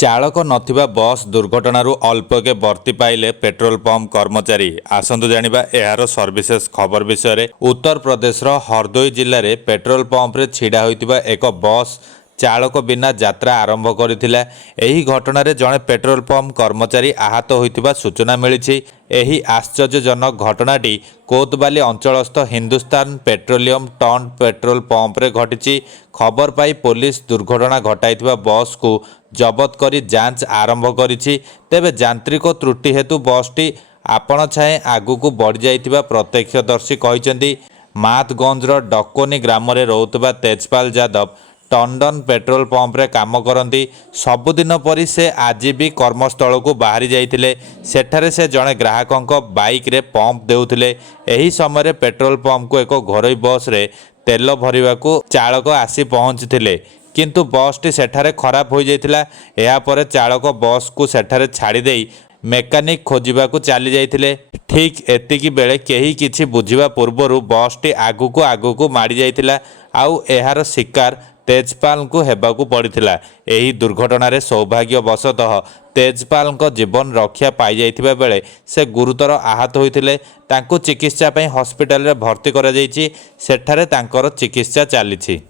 चालक नथिबा बस दुर्घटनारू अल्पके बर्ती पाइले पेट्रोल पंप कर्मचारी। आसंतु जानिबा एहार सर्विसेस खबर विषय। उत्तर प्रदेश हरदोई जिले में पेट्रोल पंप रे छिड़ा होइतिबा एक बस चालक बिना यात्रा आरंभ करथिला। एही घटना रे जणे पेट्रोल पंप कर्मचारी आहत होइतिबा सूचना मिलिछि। एही आश्चर्यजनक घटनाटी कोतवाली अंचलस्थ हिंदुस्तान पेट्रोलियम टन पेट्रोल पंप रे घटिछि। खबर पाई पुलिस दुर्घटना घटाइतिबा बस को जबत करी जांच आरंभ करिछि। तेबे यांत्रिक त्रुटि हेतु बसटी आपण छाए आगुकू बढ़ जाइतिबा प्रत्यक्षदर्शी कहिसेंती। मातगंजर डकोनी ग्राम रे रहुतबा तेजपाल यादव टंडन पेट्रोल पंप रे काम करती। सबुदिन परी से आज भी कर्मस्थल को बाहरी जाइतिले। सेठारे से जड़े ग्राहकों बाइक रे पंप देउथिले। एही समय पेट्रोल पंप को एक घरोई बस रे तेल भरिबा को चालक आसी पहुंचथिले, किंतु बसटी सेठारे खराब हो जाइतिला। एहा परे चालक बस को सेठारे छाड़ी देई मेकानिक खोजिबा को चली जाइतिले। ठीक एतिकी बेले केही किछि बुझिबा पूर्वरु बसटी आगुकू माड़ी जाइतिला। आउ एहार शिकार तेजपाल को हेबाकू पड़िथिला। एही दुर्घटना रे सौभाग्यवशतः तेजपाल को जीवन रक्षा पाई जाइतिबा बेले से गुरुतर आहत होइतिले। तांको चिकित्सा पई हॉस्पिटल रे भर्ती करा जाइछि। सेठारे तांकर चिकित्सा चलीछि।